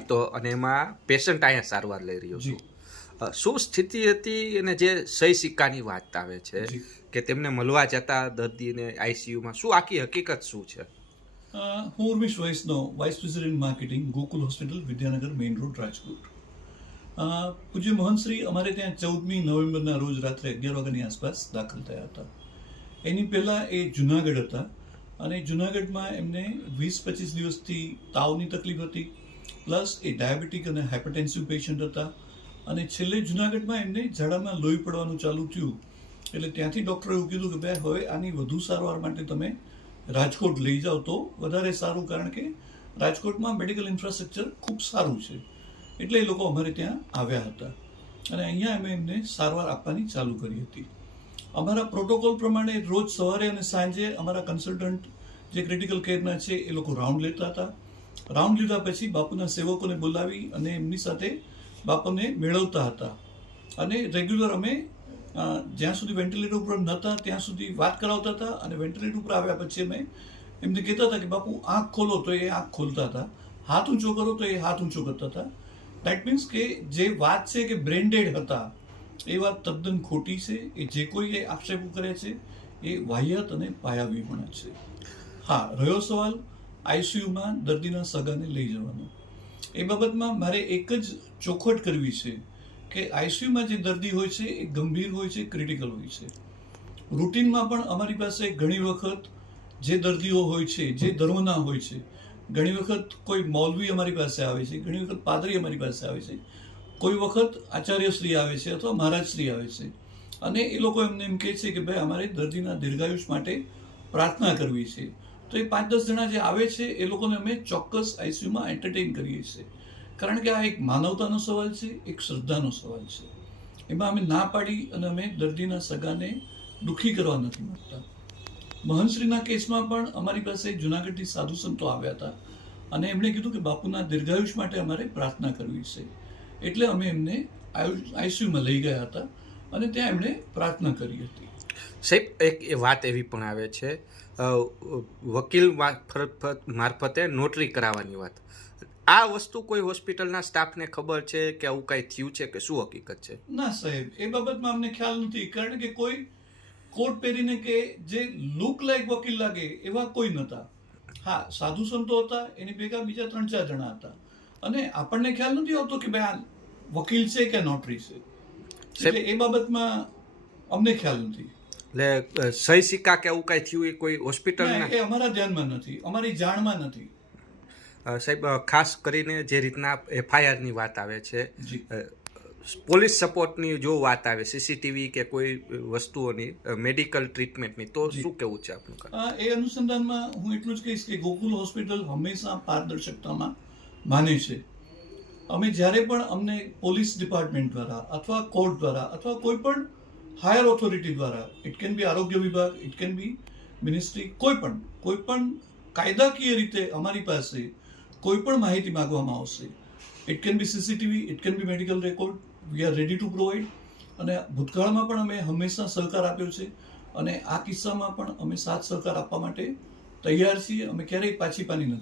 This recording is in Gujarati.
હતો અને એમાં પેશન્ટ અહીંયા સારવાર લઈ રહ્યો છું. શું સ્થિતિ હતી અને જે સહી સિક્કાની વાત આવે છે કે તેમને મળવા જતા દર્દીને આઈસીયુમાં, શું આખી હકીકત શું છે? હું Urmish Vaishnav, vice president marketing, Gokul hospital, Vidyanagar main road, Rajkot. પૂજ્ય મોહનશ્રી અમારે ત્યાં 14મી નવેમ્બરના રોજ રાત્રે 11 વાગ્યાની આસપાસ દાખલ થયા હતા. એની પહેલાં એ જુનાગઢ હતા અને જુનાગઢમાં એમને 20-25 દિવસથી તાવની તકલીફ હતી, પ્લસ એ ડાયાબિટીક અને હાઇપરટેન્સિવ પેશન્ટ હતા અને છેલ્લે જુનાગઢમાં એમને ઝાડામાં લોહી પડવાનું ચાલુ થયું. એટલે ત્યાંથી ડૉક્ટરે એવું કીધું કે ભાઈ હવે આની વધુ સારવાર માટે તમે રાજકોટ લઈ જાઓ તો વધારે સારું, કારણ કે રાજકોટમાં મેડિકલ ઇન્ફ્રાસ્ટ્રક્ચર ખૂબ સારું છે. એટલે એ લોકો અમારે ત્યાં આવ્યા હતા અને અહીંયા અમે એમને સારવાર આપવાની ચાલુ કરી હતી. અમારા પ્રોટોકોલ પ્રમાણે રોજ સવારે અને સાંજે અમારા કન્સલ્ટન્ટ જે ક્રિટિકલ કેરના છે એ લોકો રાઉન્ડ લેતા હતા. રાઉન્ડ લીધા પછી બાપુના સેવકોને બોલાવી અને એમની સાથે બાપુને મેળવતા હતા અને રેગ્યુલર અમે જ્યાં સુધી વેન્ટિલેટર ઉપર નહોતા ત્યાં સુધી વાત કરાવતા હતા અને વેન્ટિલેટર ઉપર આવ્યા પછી અમે એમને કહેતા હતા કે બાપુ આંખ ખોલો તો એ આંખ ખોલતા હતા, હાથ ઊંચો કરો તો એ હાથ ઊંચો કરતા હતા. દેટ મીન્સ કે જે વાત છે કે બ્રેન્ડેડ હતા એ વાત તદ્દન ખોટી છે. એ જે કોઈ એ આક્ષેપો કરે છે એ વાહિયાત અને પાયાવિહોણા છે. હા, રહ્યો સવાલ આઈસીયુમાં દર્દીના સગાને લઈ જવાનો, એ બાબતમાં મારે એક જ ચોખવટ કરવી છે કે આઈસીયુમાં જે દર્દી હોય છે એ ગંભીર હોય છે, ક્રિટિકલ હોય છે. રૂટીનમાં પણ અમારી પાસે ઘણી વખત જે દર્દીઓ હોય છે જે ધર્મના હોય છે, ઘણી વખત કોઈ મૌલવી અમારી પાસે આવે છે, ઘણી વખત પાદરી અમારી પાસે આવે છે, કોઈ વખત આચાર્યશ્રી આવે છે અથવા મહારાજશ્રી આવે છે અને એ લોકો એમને એમ કહે છે કે ભાઈ અમારે દર્દીના દીર્ઘાયુષ માટે પ્રાર્થના કરવી છે. તો એ 5-10 જણા જે આવે છે એ લોકોને અમે ચોક્કસ આઈસીયુમાં એન્ટરટેઇન કરીએ છીએ, કારણ કે આ એક માનવતાનો સવાલ છે, એક શ્રદ્ધાનો સવાલ છે. એમાં અમે ના પાડી અને અમે દર્દીના સગાને દુઃખી કરવા નથી માંગતા. મહંશ્રીના કેસમાં પણ અમારી પાસે જુનાગઢથી સાધુ સંતો આવ્યા હતા અને એમણે કીધું કે બાપુના દીર્ઘાયુષ માટે અમારે પ્રાર્થના કરવી છે. એટલે અમે એમને આઈસીયુમાં લઈ ગયા હતા અને ત્યાં એમણે પ્રાર્થના કરી હતી. સાહેબ, એક વાત એવી પણ આવે છે, વકીલ મારફતે નોટરી કરાવવાની વાત. આ વસ્તુ કોઈ હોસ્પિટલના સ્ટાફને ખબર છે કે આવું કાંઈ થયું છે કે શું હકીકત છે? ના સાહેબ, એ બાબતમાં અમને ખ્યાલ નથી, કારણ કે કોઈ કોટ પહેરીને કે જે લુક લાઈક વકીલ લાગે એવા કોઈ નહોતા. હા, સાધુ સંતો હતા, એની ભેગા બીજા 3-4 જણા હતા અને આપણને ખ્યાલ નથી આવતો કે ભાઈ આ વકીલ છે કે નોટરી છે. એટલે એ બાબતમાં અમને ખ્યાલ નથી. એટલે સહી સિક્કા કે એવું કાંઈ થયું એ કોઈ હોસ્પિટલના? એ અમારા ધ્યાનમાં નથી, અમારી જાણમાં નથી. સાહેબ, ખાસ કરીને જે રીતના એફઆઈઆરની વાત આવે છે, પોલીસ સપોર્ટની જો વાત આવે, સીસીટીવી કે કોઈ વસ્તુઓની, મેડિકલ ટ્રીટમેન્ટની, તો શું કેવું છે આપનું? એ અનુસંધાનમાં હું એટલું જ કહીશ કે ગોકુલ હોસ્પિટલ હંમેશા પારદર્શકતામાં માને છે. અમે જ્યારે પણ અમને પોલીસ ડિપાર્ટમેન્ટ દ્વારા અથવા કોર્ટ દ્વારા અથવા કોઈ પણ હાયર ઓથોરિટી દ્વારા, ઇટ કેન બી આરોગ્ય વિભાગ, ઇટ કેન બી મિનિસ્ટ્રી, કોઈ પણ કાયદાકીય રીતે અમારી પાસે કોઈ પણ માહિતી માંગવામાં આવશે, it can be CCTV, it can be medical record, we are ready to provide. અને ભૂતકાળમાં પણ અમે હંમેશા સહકાર આપ્યો છે અને આ કિસ્સામાં પણ અમે સાથ સહકાર આપવા માટે તૈયાર છીએ. અમે ક્યારેય પાછી પાની નથી.